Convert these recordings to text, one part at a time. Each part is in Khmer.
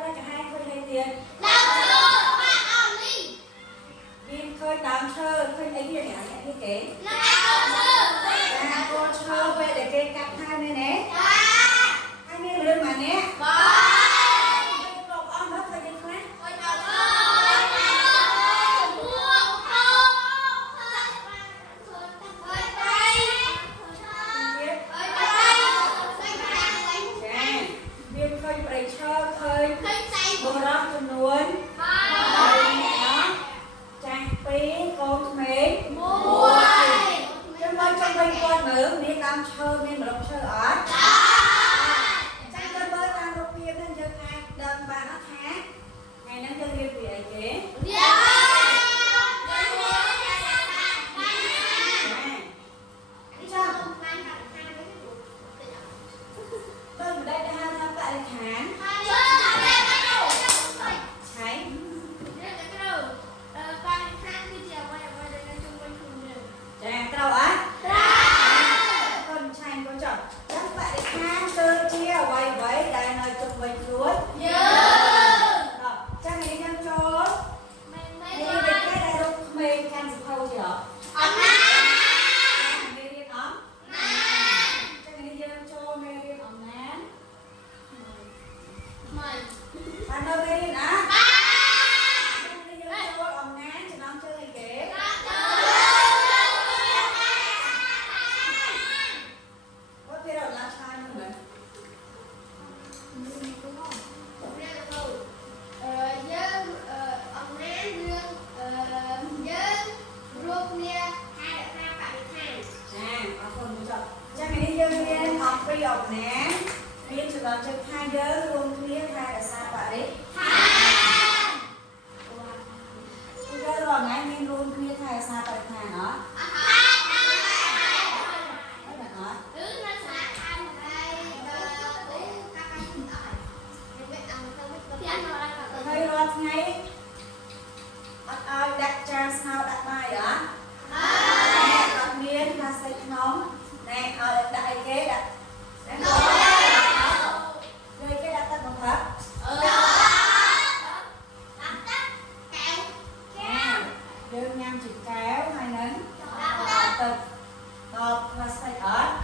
ra cho hai khơi hay tiền viên khơi đám sơ khơi ấy như này như kế cô sơ về để kê cặp hai này nè hai này lương mà nè ông đó khơi đi khoát viên khơi bày sơ khơi bồ rong cho nuôn trang phí con mến trong đây con nữ nên đam sơ nên rộng sơ ở trang cơn bơi ta rộng bia nên dân ai đơn bà nó khác ngày nâng dân viên vì ấy kế vâng đây là hai tháng tại tháng cái đâu á con tranh con chọn chắc vậy khang cơ chia quay với đây nơi chụp mình luôn chắc nghĩ nhân cho đi về cái đây đâu mình khăn gì khâu gì hả mê đi ấm chắc nghĩ nhân cho mê đi ấm nán bạn đâu mê đi á học nè viên sự làm cho hai đứa luôn kia hai là sao vậy cái rồi ngay viên luôn kia hai là sao vậy hai nữa hơi rót ngay ai đặt trang sao đặt bài hả nè đặt miên là xây nóng nè đại kế đặt rồi cái đặt tắt bằng pháp đơn nhằm chỉ kéo hai nấn tật đọt và xây ở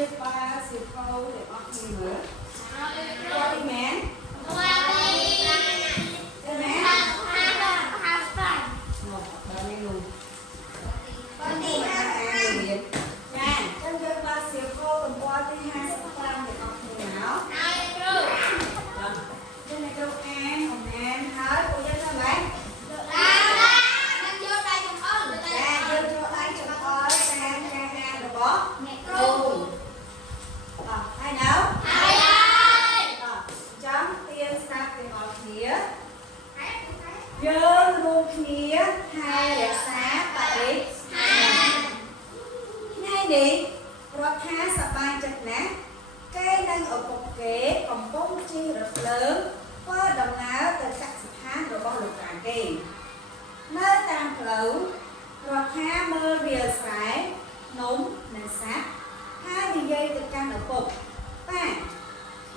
đi ba siêu khâu để bóc gì nữa qua đi mẹ cho mẹ ba mẹ luôn con đi nha chân chân ba siêu khâu tuần qua đi hai sắp tam để bóc gì nào trên này đâu em hỏi cô dân sao bạn hai nào chấm tiên sắp về ngọt khía dơ luôn khía hai đẹp xá vậy ngay đi rồi khá sắp bài chật nát cây đang ở cục kế còn bông chi rất lớn có đồng áo từ các sắp hát rồi có lục càng kỳ nơi tam lẩu rồi khá mơ bìa sải nóng nên sát hai đi dây từ căn ở cục và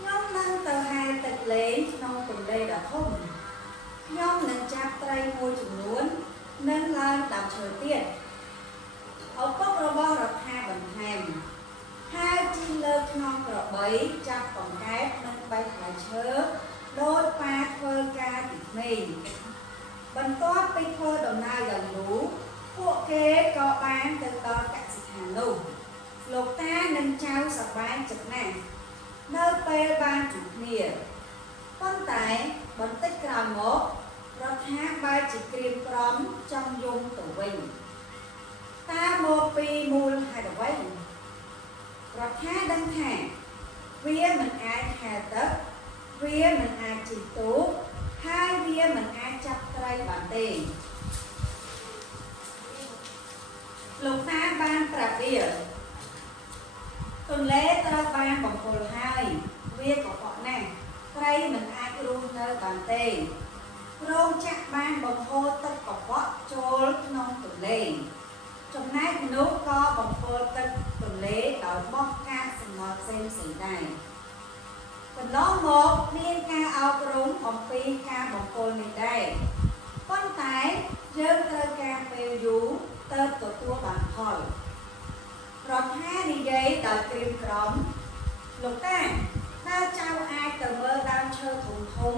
nhóm nâng tờ hai tật lấy trong cùng đây đã không ខ្ញុំនឹងចាប់ត្រីមួយចំនួននិងឡើងដើមឈើទៀតឪពុករបស់រដ្ឋាបន្ថែមហើយជីលើក្នុងក្របីចាប់កង្កែបនិងបេះផ្លែឈើដោយប៉ាធ្វើការពីក្មេងបន្ទាប់ពីធ្វើដំណើរយ៉ាងយូរពួកគេក៏បានទៅដល់កសិដ្ឋាននោះលោកតានិងចៅសប្បាយចិត្តណាស់នៅពេលបានជួបគ្នាប៉ុន្តែបន្តិចក្រោយមករដ្ឋាបែរជាក្រៀមក្រំចង់យំទៅវិញតើមកពីមូលហេតុអ្វីរដ្ឋាដឹងថាវាមិនអាចហែទឹកវាមិនអាចជិះទូកហើយវាមិនអាចចាប់ត្រីបានទេលោកតាបានប្រាប់វាទន្លេត្រូវបានបំពុលហើយវាកខ្វក់ណាស់ត្រីមិនអាចរស់នៅបានទេរោងចក្របានបំពុលទឹកកខ្វក់ចូលក្នុងទន្លេចំណែកមនុស្សក៏បំពុលទឹកទន្លេដោយបោះកាកសំណល់ផ្សេងៗដែរកន្លងមកមានការអប់រំអំពីការបំពុលនេះដែរប៉ុន្តែយើងត្រូវការពេលយូរទើបទទួលបានផលរដ្ឋានិយាយដោយក្រៀមក្រំលោកតាតើចៅអាចទៅមើលដើមឈើធំធំ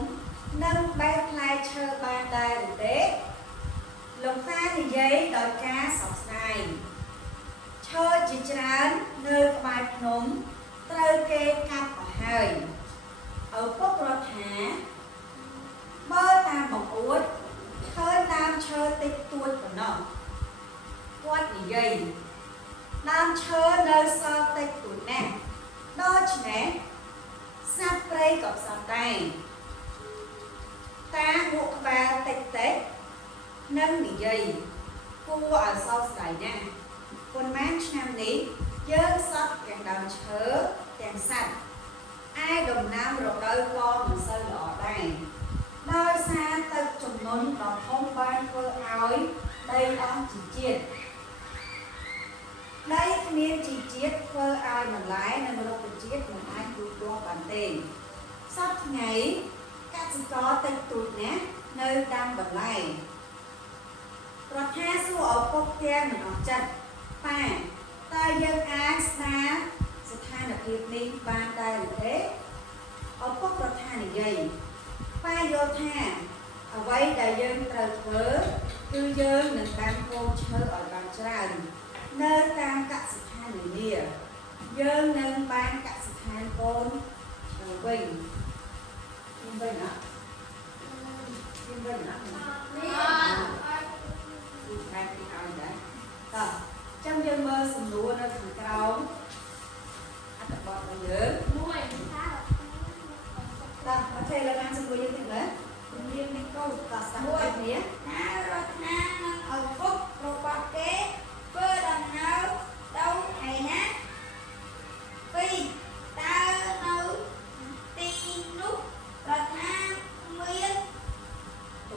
និងបែបផ្លែឈើបានដែរឬទេលោកតានិយាយដោយការសោកស្ដាយឈើជាច្រើននៅក្បែរភ្នំត្រូវគេកាប់ទៅហើយឪពុករដ្ឋាមើលតាមបង្អួតឃើញដើមឈើតិចតួចប៉ុណ្ណោះគាត់និយាយដើមឈើនៅសល់តិចតួចណាស់ដូច្នេះសត្វព្រៃក៏សល់ដែរតាមួកក្បាលតិចតិចនឹងនិយាយគួរឲ្យសោកស្ដាយណាស់ប៉ុន្មានឆ្នាំនេះយើងសត្វទាំងដើមឈើទាំងសត្វឯដំណាំរដូវក៏មិនសូវល្អដែរដោយសារទឹកជំនន់ដ៏ធំបានធ្វើឲ្យដីអស់ជីជាតិដីគ្មានជីជាតិធ្វើឲ្យបន្លែនិងរុក្ខជាតិមិនអាចលូតលាស់បានទេសប្តាហ៍ថ្ងៃកសិករតិចតួចណាស់នៅដាំបន្លែរដ្ឋាសួរឪពុកទាំងមិនអស់ចិត្តប៉ាតើយើងអាចស្ដារស្ថានភាពនេះបានដែរឬទេឪពុករដ្ឋានិយាយប៉ាយល់ថាអ្វីដែលយើងត្រូវធ្វើគឺយើងនឹងដាំកូនឈើឲ្យបានច្រើននៅតាមកសិដ្ឋាននានាយើងនឹងបានកសិដ្ឋានកូនឈើវិញវិញណាវិញណាគឺខែពីឲ្យដែរតោះចាំយើងមើលសំណួរនៅខាងក្រោមអត្ថបទរបស់យើងមួយតោះមកចេះលើបានសំណួរយើងទៀតណាជំរាបនេះកូនតោះស្ដាប់មួយនេះថារដ្ឋានិងឪពុករបស់គេធ្វើដំណើរទៅឯណាពីរតើនៅទីនោះរដ្ឋាមានគ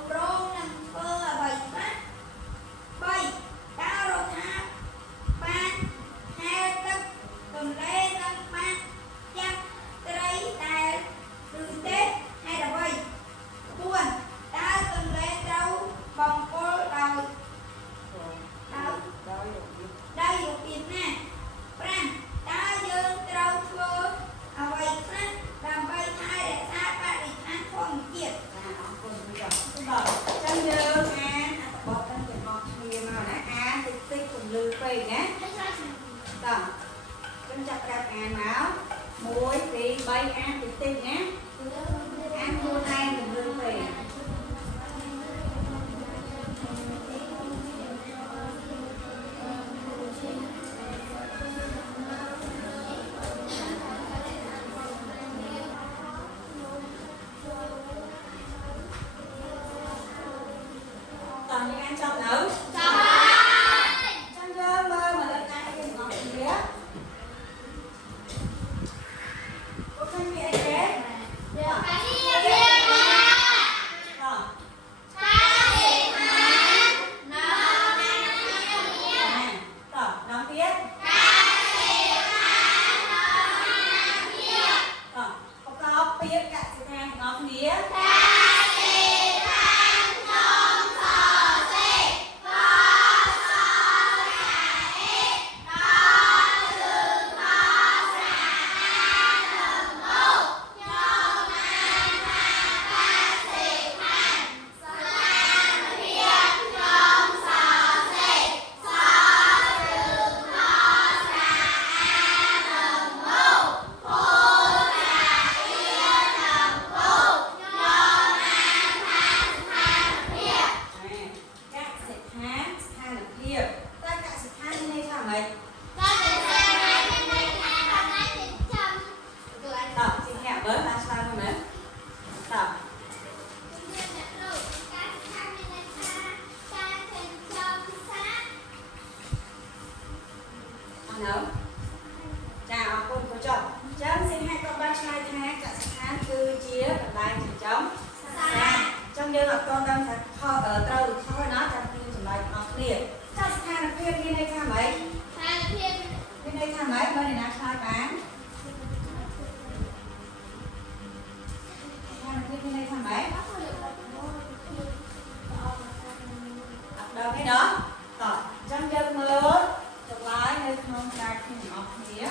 ម្រោងនឹងធ្វើអ្វីខ្លះ3តើរដ្ឋាបានហែលទឹកទន្លេនិងបានចាប់ត្រីដែលឬទេហេតុអ្វី4តើទន្លេត្រូវបំពុលដោយរបៀបណា5តើយើងត្រូវធ្វើអ្វីខ្លះដើម្បីថែរក្សាបរិស្ថានធម្មជាតិអរគុណចា៎បាទចឹងយើងអានអត្ថបទទាំងអស់គ្នាមកណាអានតិចតិចពន្លឺពេកណាតោះចឹងចាប់ប្រាប់អានមក1 2 3អានតិចតិចណាអានខ្លួនឯងពន្លឺពេកអូខេមាន không chà cô chọn chấm xin hai con ba trai tháng cả tháng cứ chia và bài chỉ chấm trong giờ học con đang phải kho ở đâu kho nó trong khi chuẩn bài học liền trong tháng là phiên bên đây tham mấy bên đây tham mấy bên này là khai bán bên đây tham mấy học đâu cái đó rồi trong giờ mơ chụp lái nơi không ra khi học nghĩa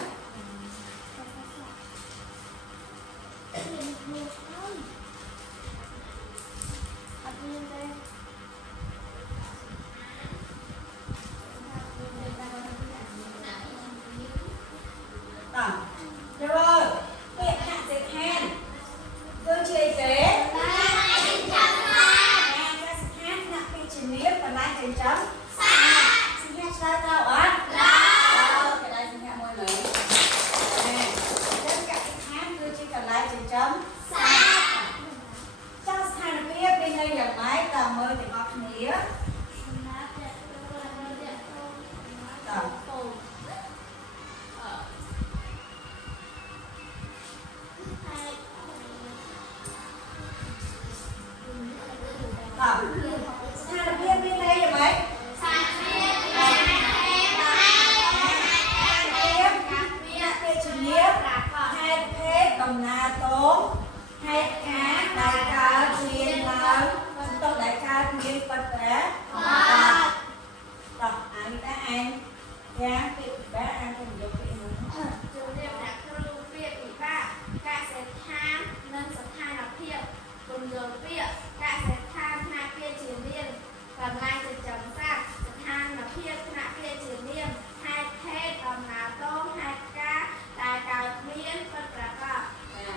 rồi, bây giờ hạ dệt hen, cơ chế kế, và lại chấm chấm, xin hát sai tao á, cái đây xin hát môi lưỡi, tất cả các hát cơ chế còn lại chấm chấm, trong hai là biết bên đây là máy tao mơ thì học nghĩa. Hai là biết bên đây là mấy? Hai thế đồng na tốn hai cá đại ca thiên lớn tôi đại ca thiên bật bé rồi anh đã ăn giá cái bé ăn cùng được cái nữa trường điểm là kêu việc ủy ba cả sẽ tham nên sẽ tham là phiền cùng giờ việc cả sẽ tham hai phiền chiến liên còn lại sẽ chấm ra sẽ tham là phiền hai phiền chiến liên hai thế đồng là tôm hai cá đại ca miên bật ra cả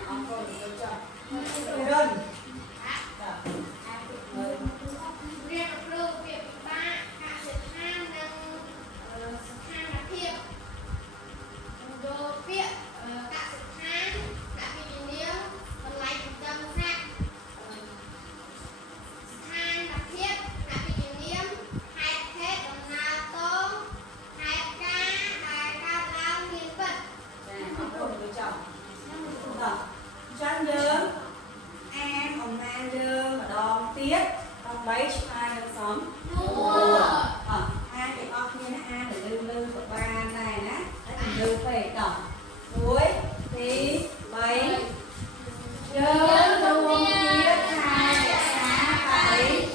ông cô được chưa đơn việc kêu việc ủy ba cả sẽ tham nên tham là phiền đồ việc cả sẽ tham cả vì nếu còn lại cũng chấm ra tham là phiền cả vì nếu hai thế đồng là tôm hai cá đại ca lao miên bật ông cô được chưa rồi chân nhớ em ông man dơ và đòn tiết trong mấy hai lần sống hai cái óc như nó a để lư của ba này nè lư về đỏ cuối tí mấy nhớ luôn tiết hai xá bảy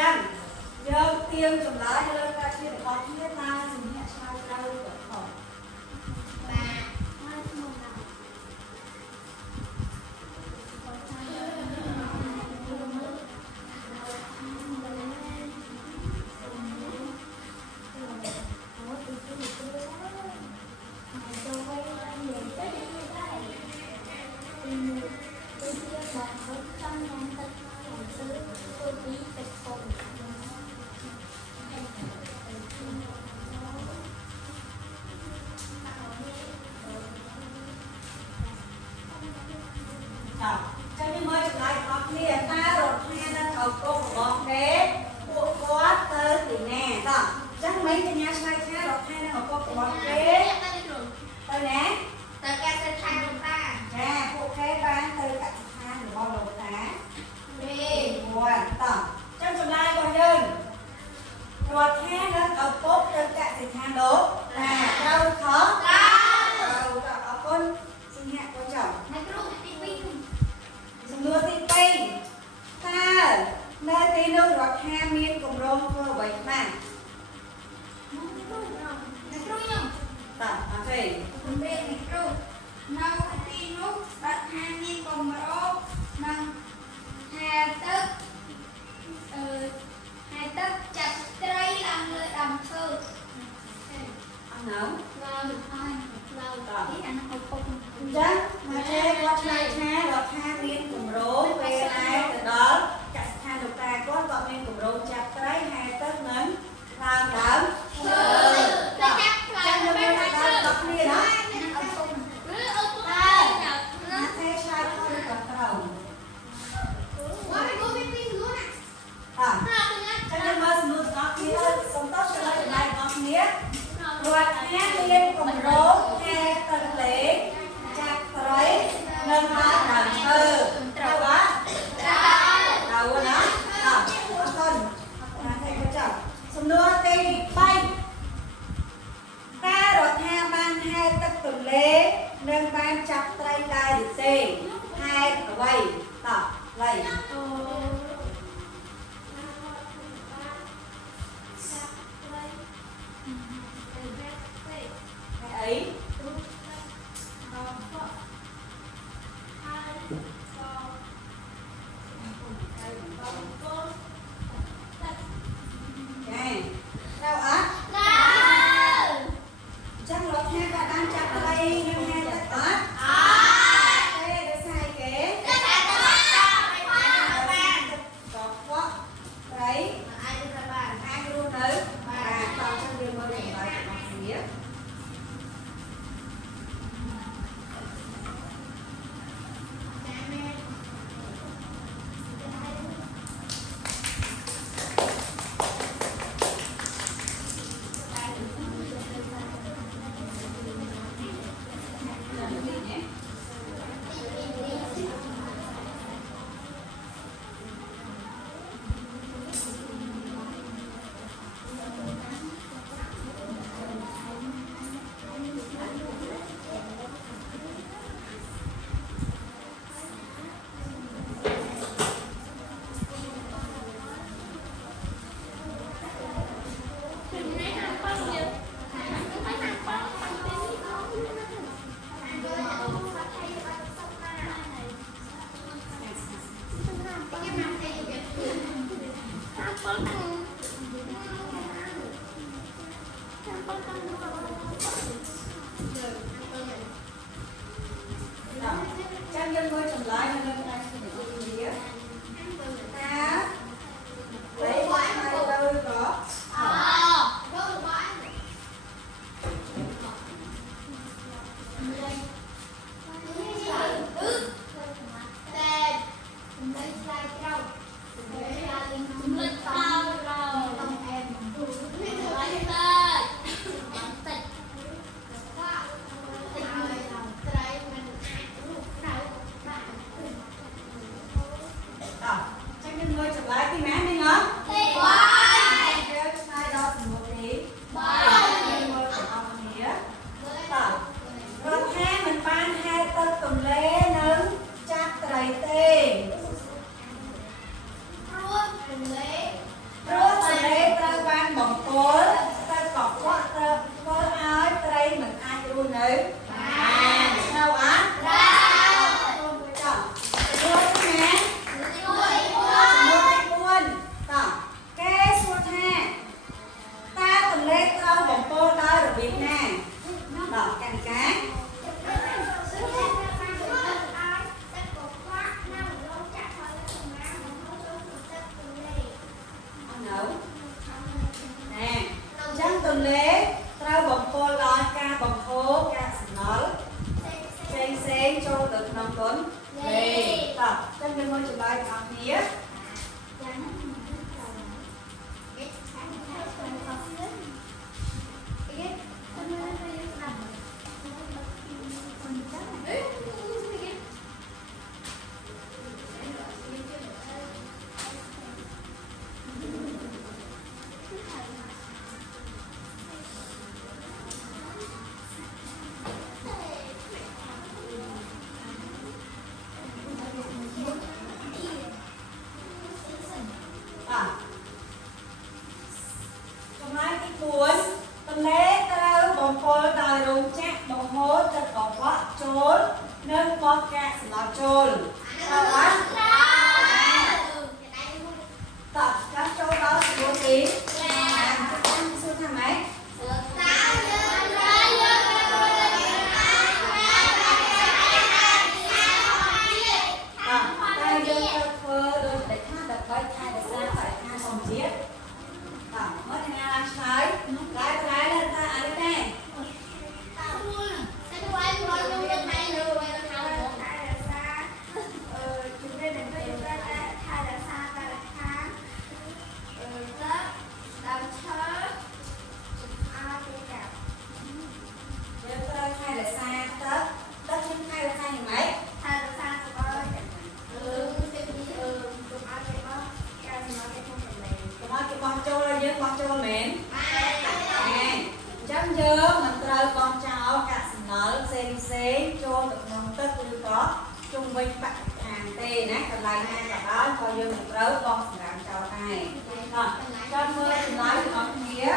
chăng giờ tiêm chủng lá cho lên ta kia để con biết ta gì nhẹ sai đâu được không cho nên mới chụp lại con kia ta rồi nghe nó cầu cô bóng đế của quá tơ thì nè đó chắc mấy cái nhà sai khác rồi hai nó cầu cô bóng đế tơ nè nè phụ khế bán tơ cả hai được bao lâu tá buồn tỏ trong chụp lại còn dừng rồi hai nó cầu cô tơ cả thì hai đố là đâu khó đâu ở con xin hẹn con chồng Nua tin tây ta nơi tây nước hoặc hai miền cùng rong cơ bảy mà ta à vậy ăn nấu chắc mà chơi qua chơi cha hoặc hai miền cùng rong về này từ đó chặt hai lục tài có gọi miền cùng rong chặt tới hai tết nến làm đám chắc nó mới là tập liền đó mà thế sai không được đầu cho nên mà smooth nó kia sống tốt cho lại lại nó kia rồi hai miền cùng rong hai tầng lễ chặt tới nâng hóa đằng thơ đâu quá đâu quá đó có con thầy có chồng xong nữa tê bay ta rồi hai ban hai tất tuần lễ nâng ban chặt tay lai được tê hai ở quay tập quay ấy đâu á chắc lột hai bạn đang chặt ở đây nhưng hai tất á đây để sai kế có quá đấy ai luôn đấy còn trong điều mới để nói cho mọi người Trang nhân ngôi trồng lại là nhân này để có ý nghĩa ta lấy hai đâu có ពលទៅកខ្វក់ទៅធ្វើឲ្យត្រីមិនអាចរស់នៅបានត្រូវអត់ត្រូវចុះជួយណាជួយ4តោះគេសួរថាតើទន្លេត្រូវបំពល់ដោយរបៀបណាដល់កណ្ដាលទន្លេត្រូវបំពល់ដោយការបំហូរកាកសំណល់ផ្សេងចូលទៅក្នុងទន្លេតោះចឹងយើងមកចម្លើយបងប្អូនទន្លេត្រូវបំពល់ដោយរោងចក្របំហូរទឹកកខ្វក់ចូលនិងបោះកាកសំណល់ចូលត្រូវអត់តោះចាំចូលដល់សំណួរទី5សួរថាម៉េចតែយើងទៅធ្វើដូចតែថាដើម្បីថែរក្សាបរិស្ថានធម្មជាតិមកថ្ងៃឡើងឆ្លើយតែថាអីទេយើងមិនត្រូវបោះចោលកាកសំណល់ផ្សេងចូលទៅក្នុងទឹកឬក៏ជុំវិញបរិស្ថានទេណាកន្លែងណាក៏ដោយក៏យើងមិនត្រូវបោះសម្រាមចោលដែរចាំមើលចម្លើយរបស់គ្នា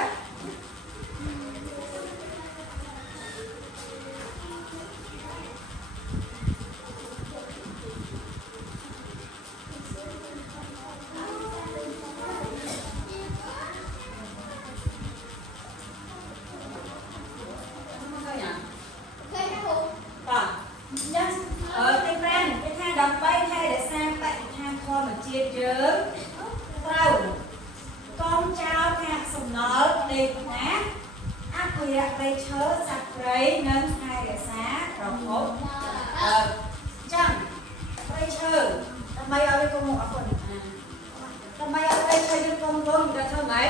ដើម្បីថែរក្សាបរិស្ថានធម្មជាតិយើងត្រូវកុំចោលកាកសំណល់ទេណាអភិរក្សព្រៃឈើសត្វព្រៃនិងថែរក្សាប្រភពចឹងព្រៃឈើដើម្បីឲ្យវាគង់អរគុណដើម្បីឲ្យព្រៃឈើយើងគង់យើងធ្វើម៉េច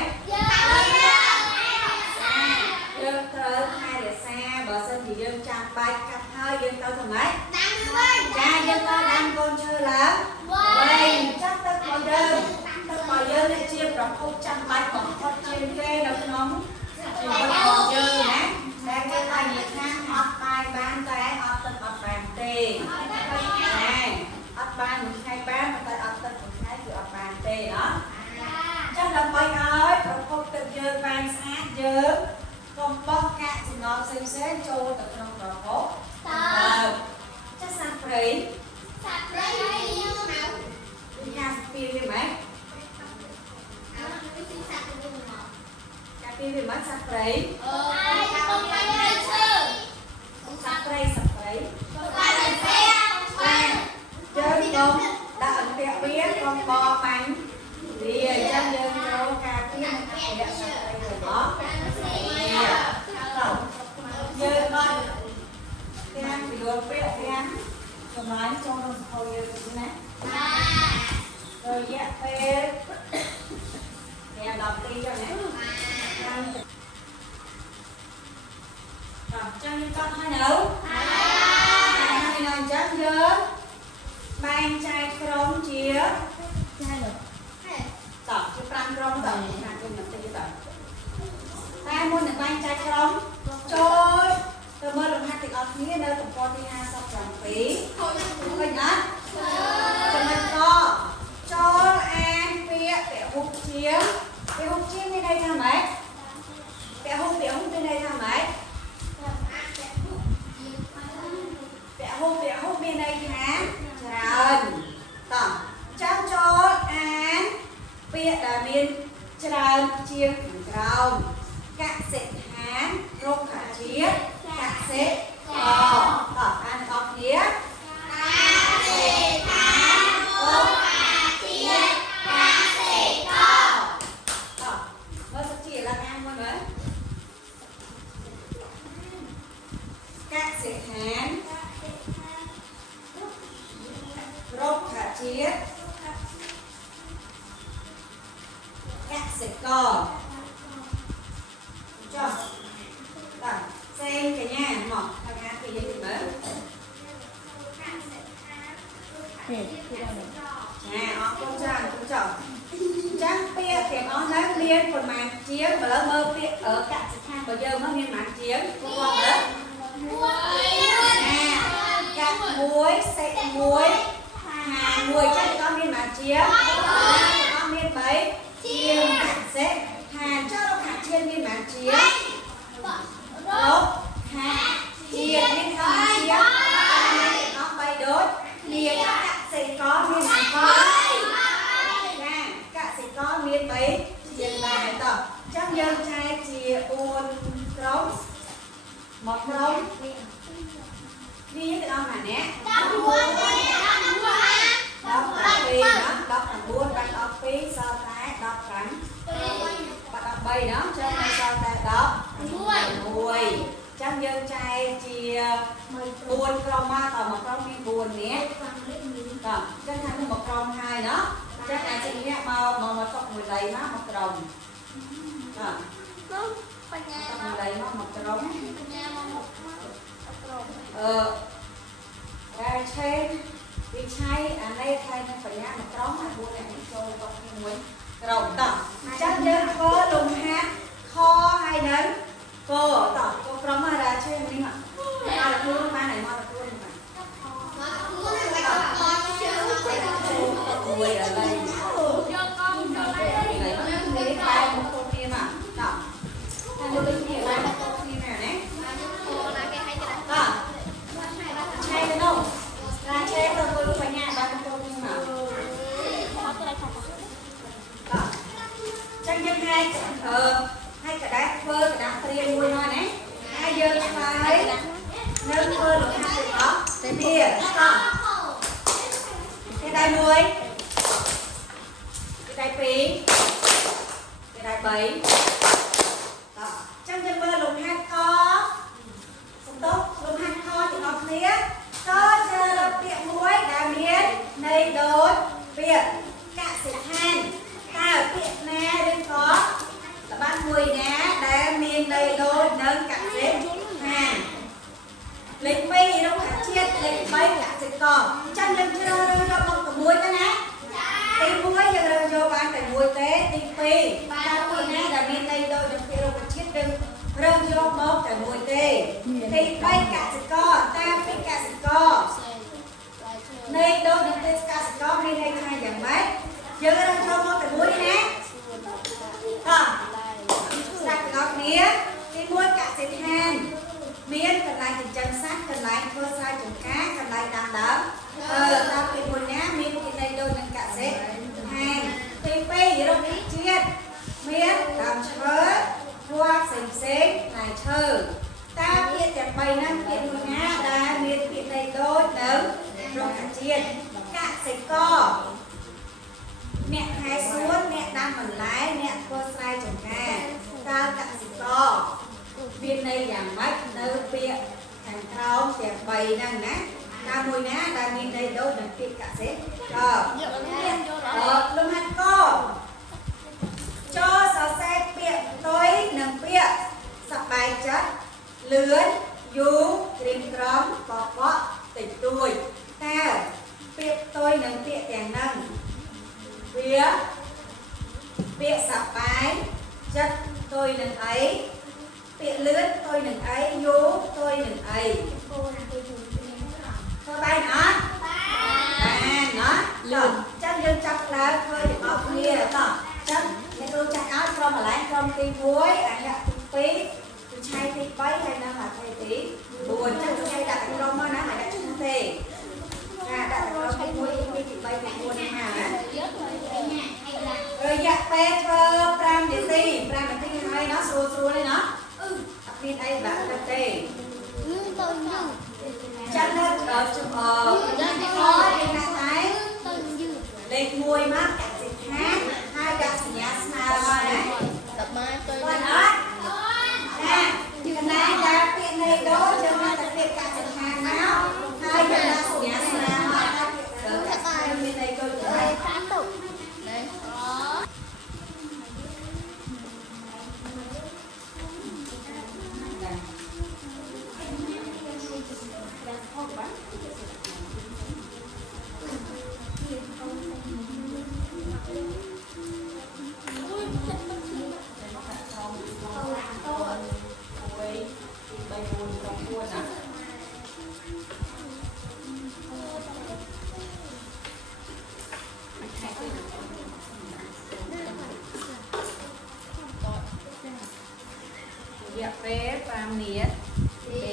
យើងត្រូវថែរក្សាបើសិនជាយើងចាំបាច់កាត់ហើយយើងត្រូវធ្វើម៉េចចាយើងក៏ដាំកូនឈើឡើងវិញចាប់ទឹករបស់យើងនេះជាប្រភពចាំបាច់បំផុតជាងគេនៅក្នុងជីវិតរបស់យើងណាតែគេថានិយាយថាអត់បាយបានតែអត់ទឹកអត់បានទេណាអត់បានមួយថ្ងៃបានតែអត់ទឹកមួយថ្ងៃគឺអត់បានទេណាចឹងដើម្បីឲ្យប្រភពទឹកយើងបានស្អាតយើងកុំបោះកាកសំណល់ផ្សេងចូលទៅក្នុងប្រភពចាសត្វព្រៃយើងមកវាពីវាម៉េចកាពីវាម៉េចសត្វព្រៃសត្វព្រៃយើងយកដាក់អន្ទាក់វាកុំបោបាញ់វាអញ្ចឹងយើងចូលការពារនិងអភិរក្សសត្វព្រៃរបស់យើងអត់ទាំងពីយល់ពាក្យទាំងសម្លាញ់ចូលក្នុងសភៅយើងណារយៈពេល10 ទីចឹងណាចឹងយើងកត់ហើយនៅអញ្ចឹងយើងបែងចែកក្រុមជាចា៎តោះជា5ក្រុមតោះណាគុំបន្តិចតោះតែមុននឹងបែងចែកក្រុមចូលទៅមើលលំហាត់ទាំងអស់គ្នានៅទំព័រទី57ឃើញអត់ចំណុចកចូលអានពាក្យពហុជាមានន័យថាម៉េច ដែលមានច្រើនជាងខាងក្រោមកសិដ្ឋានរុក្ខជាតិកសិករតោះអានទាំងអស់គ្នាមើលសុជាឡើងអានមើលមើលកសិដ្ឋានរុក្ខជាតិកសិករចុះបាទសេងកញ្ញាមកមកអានពីយើងមើលចាអរគុណច្រើនគុំចុះចឹងពាក្យទាំងអស់ហ្នឹងមានប្រមាណជាងឥឡូវមើលពាក្យកសិដ្ឋានរបស់យើងមកមានប្រមាណជាងពួកគាត់មើលកាក់1សេក1ហា1ចឹងក៏មានប្រមាណជាងអស់មាន3ជាងកសិដ្ឋានចុះរុក្ខជាតិមានប្រមាណជាងរុក្ខជាតិមានប្រមាណជាងអស់3ដូចគ្នាកសិករមានប្រមាណក៏មាន3ជាងដែរតោះចឹងយើងចែកជា4ក្រុមមកក្រុមនេះទៅដល់ណាអ្នក19ណា19បាត់អស់2សល់តែ15បាត់អស់3ណាចឹងនៅសល់តែ16ចឹងយើងចែកជា4ក្រុមមកតមកក្រុមមាន4នាក់តោះចឹងថានឹងមកក្រុមហើយណាចឹងអាចជាអ្នកមកតុកមួយដៃមកក្រុមតុកមួយដៃមកក្រុមតែឆេវិឆ័យអានេះថៃនឹងបញ្ញាមកក្រុមហើយ4អ្នកចូលតុកមួយក្រុមតោះចឹងយើងធ្វើលំហាត់ខហើយនឹងកតោះក្រុមមករាឆេនេះមកខ្លួនបានហើយមកខ្លួនបានមួយអីយកកងចូលឡើងនេះបែបមកខ្លួនគ្នាមកតោះតែលើនេះបែបមកខ្លួនគ្នាណាអូណាគេឲ្យទៅតោះឆែកទៅនោះរាឆែកទៅលោកបញ្ញាបែបមកខ្លួនគ្នាមកអត់ទៅថាតោះចឹងយើងឲ្យកដាស់ធ្វើកដាស់ព្រាមមួយមកណាហើយយើងឆ្លើយនៅធ្វើលំហាត់ទាំងអស់ទៅវាតោះគេដៃ1គេដៃ2គេដៃ3តោះចឹងយើងមើលលំហាត់កសំដៅលំហាត់ខទាំងអស់គ្នាក៏ជាពាក្យមួយដែលមានន័យដូចពាក្យកសិដ្ឋានតើពាក្យណាឬក៏ល្បិចមួយណាដែលមានន័យដូចនឹងកសិដ្ឋានលេខ2រុក្ខជាតិលេខ3កសិករចឹងយើងជ្រើសរើសយកមក6ទៅណាទី1យើងរើសយកបានតែមួយទេទី2តើមួយណាដែលមានន័យដូចនឹងពាក្យរុក្ខជាតិយើងរើសយកមកតែមួយទេទី3កសិករតើពាក្យកសិករន័យដូចនឹងពាក្យកសិករមានន័យថាយ៉ាងម៉េចយើងរើសយកមកតែមួយណាតោះស្ដាប់ទាំងអស់គ្នាទី1កសិដ្ឋានមានកន្លែងចិញ្ចឹមសត្វកន្លែងធ្វើស្រែចម្ការកន្លែងដាំដើមតើពីមួយណាមានពីន័យដូចនឹងកសិដ្ឋានទី2រុក្ខជាតិមានដើមឈើពណ៌ផ្សេងផ្លែឈើតើពាក្យទាំង3ហ្នឹងពាក្យមួយណាដែលមានពីន័យដូចនឹងរុក្ខជាតិកសិករអ្នកហែសួនអ្នកដាំបន្លែអ្នកធ្វើស្រែចម្ការតើកសិករមានន័យយ៉ាងម៉េចនៅពាក្យខាងក្រោមទាំង3ហ្នឹងណាតើមួយណាដែលមានន័យដូចនឹងពាក្យកសិករលំហាត់កចូលសរសេរពាក្យផ្ទុយនិងពាក្យសប្បាយចិត្តលឿនយូរក្រៀមក្រំបបក់តិចតួចតើពាក្យផ្ទុយនិងពាក្យទាំងហ្នឹងវាពាក្យសប្បាយចិត្តផ្ទុយនឹងអីពាក្យលឿនផ្ទុយនឹងអីយូរផ្ទុយនឹងអីធ្វើបានអត់បានណាលឿនចឹងយើងចាប់ដើមធ្វើទាំងអស់គ្នាតោះចឹងអ្នកគ្រូចាស់ឲ្យក្រុមកន្លែងក្រុមទី1អាអ្នកទី2វិឆ័យទី3ហើយនៅអាទី4ចឹងវិឆ័យដាក់ក្រុមមកណាមិនដាក់ឈ្មោះទេដាក់ក្រុមទី1ទី2ទី3ទី4ហ្នឹងណារយៈពេល ធ្វើ5នាទីហើយnó ស្រួលទេណាអត់មានអីបាក់ទឹកទេចាំនៅដល់ចំអយ៉ាងនេះហើយណាតែលេខ1មកកសិដ្ឋានហើយដាក់សញ្ញាស្មើមកណាដល់មកទៅអត់ណាកណ្ដាលដាក់ពាក្យនៃដូរចាំមកតែពាក្យកសិដ្ឋានមកហើយដាក់សញ្ញាស្មើមកដាក់ពាក្យទៅមានន័យដូចទៅខាងទៅណែរយៈពេល5នាទី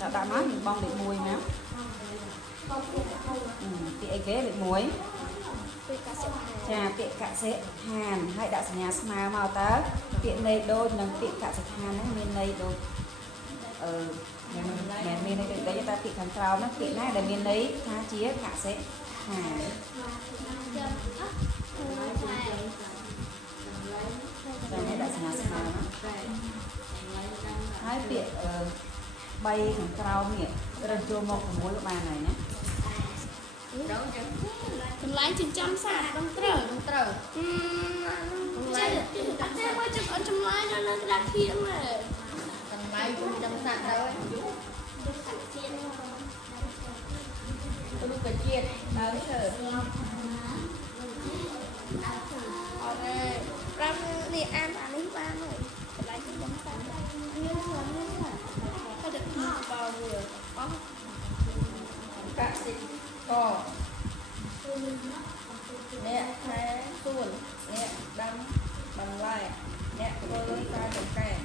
ដាក់មកបងលេខ1ណាពាក្យអីគេលេខ1ចាពាក្យកសិដ្ឋានហើយដាក់សញ្ញាស្មើមកតើពាក្យន័យដូចនឹងពាក្យកសិដ្ឋានហ្នឹងមានន័យដូចមិនមានន័យដូចតែពាក្យខាងក្រោមហ្នឹងពាក្យណាដែលមានន័យថាជាកសិដ្ឋានតែដាក់សញ្ញាស្មើហើយពាក្យ3ខាងក្រោមនេះរើសចូលមក6ក៏បានហើយណាតម្លៃចិញ្ចឹមសត្វต้องត្រូវតម្លៃចម្លើយនៅលើក្តារខៀនតម្លៃចិញ្ចឹមសត្វទៅរូបជាតិដើមឈើអរេ5នេះអានអានេះបានហើយតម្លៃចិញ្ចឹមសត្វនេះទៅដល់បោវាអស់កសិករអ្នកថែសួនអ្នកដាំបន្លែអ្នកធ្វើការចំការ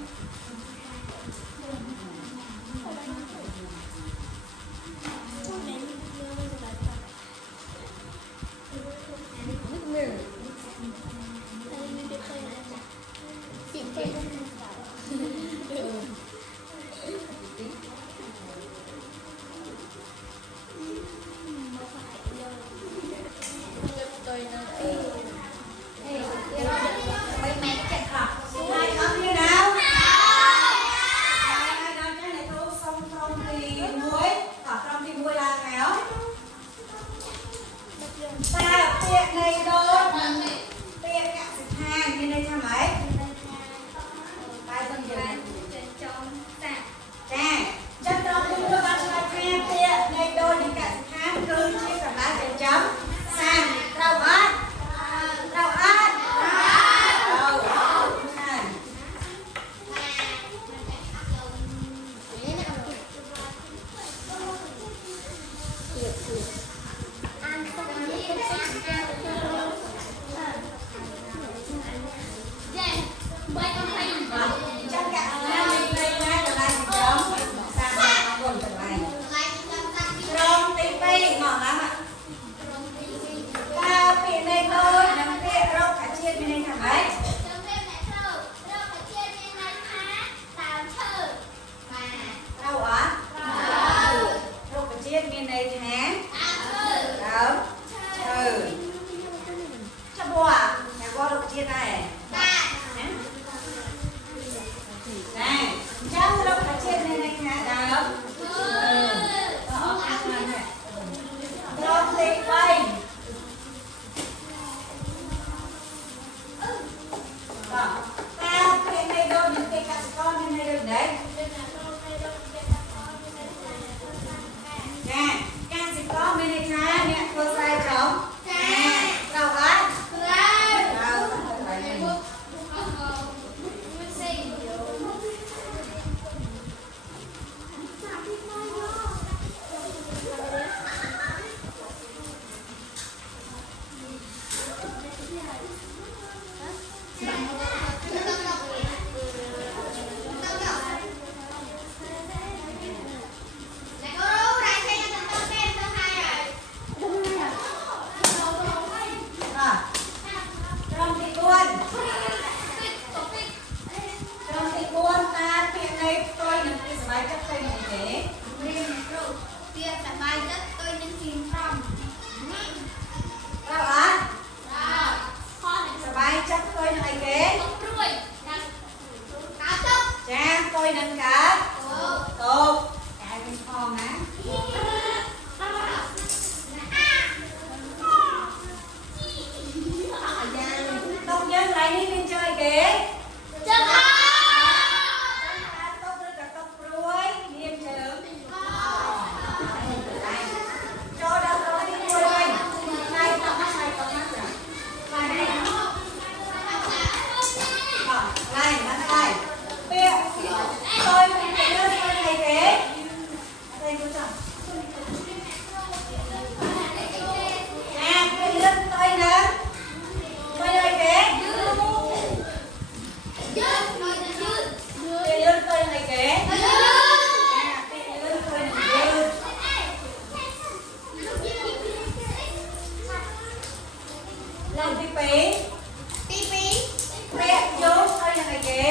នឹងទី2ពាក្យយោទៅនឹងអីគេ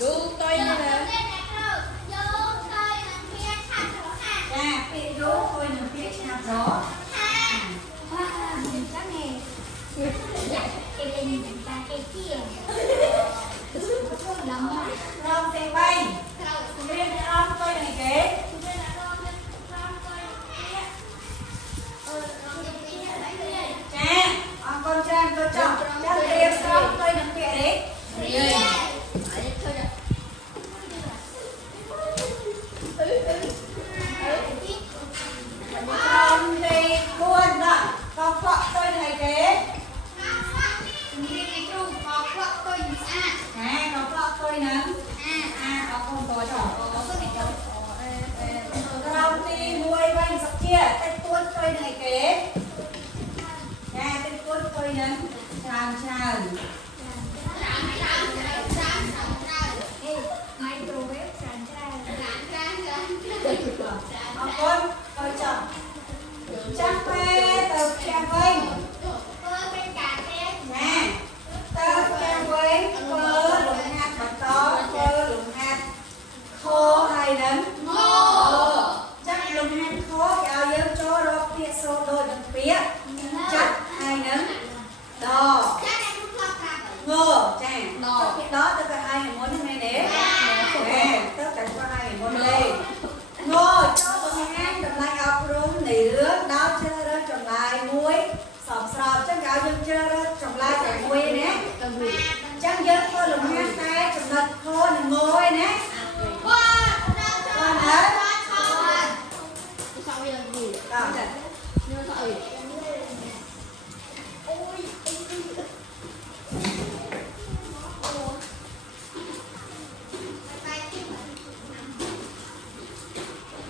យោទៅនឹងចាពាក្យយោទៅនឹងពាក្យឆាប់រហរំទី3រៀនរំទៅនឹងគេចាអរគុណច្រើនទៅចង់ចាំរៀនរំទៅនឹងពាក្យនេះរៀនរំទី4ដល់កកកទៅនឹងអីគេចាកកកទៅនឹងអរគុណទៅចង់រំទី1វិញសុភាតិចតួចទៅនឹងអីគេចាតិចតួចទៅនឹងច្រើន អរគុណទៅចាំពេលទៅផ្ទះវិញណាទៅផ្ទះវិញធ្វើលំហាត់បន្តធ្វើលំហាត់ខហើយនឹងចាក់លំហាត់ខគេឲ្យយើងចូលរកពាក្យសូត្រដូចនឹងពាក្យចាក់ហើយនឹងដងចាពាក្យដទៅទៅឲ្យមុនហ្នឹងទេទៅតែគាត់ឲ្យមុនទេងចូលបង្ហាញតម្លៃអប់រំនៃរឿងដោយជ្រើសរើសចម្លើយមួយសមស្របចឹងគេឲ្យយើងជ្រើសរើសចម្លើយតែមួយណាចឹងយើងធ្វើលំហាត់តែចំណុចខនិងងឯណាបាទហើយ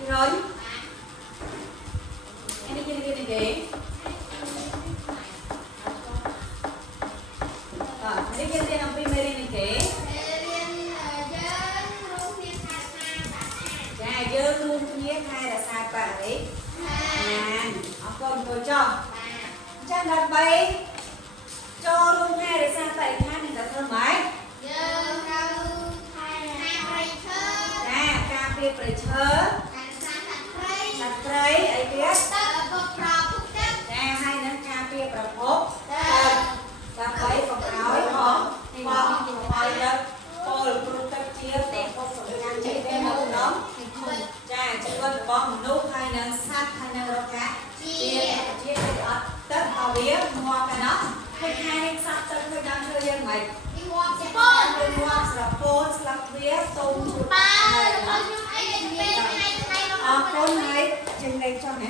rồi em đi chơi đi gì đi chơi làm phim đi này chị dạ dơ luôn nhé hai là sai bà đấy ở con tôi cho chắc đặt bay cho luôn hai là sai bảy hai này là thơm mấy cà phê pressure đặt trái ấy biết nè hai nâng cà phê bật hốt đặt bấy còn áo bom hỏi đất tôi luôn tập chia để không phải làm chạy về một đó cha chỉ có bom lúc hai nâng sát hai nâng đó cả chia để tất tao biết mua cái nó hai nâng sát tất tôi đang chơi dân mày mua sập phôn sập vía tôm con này trên đây cho nè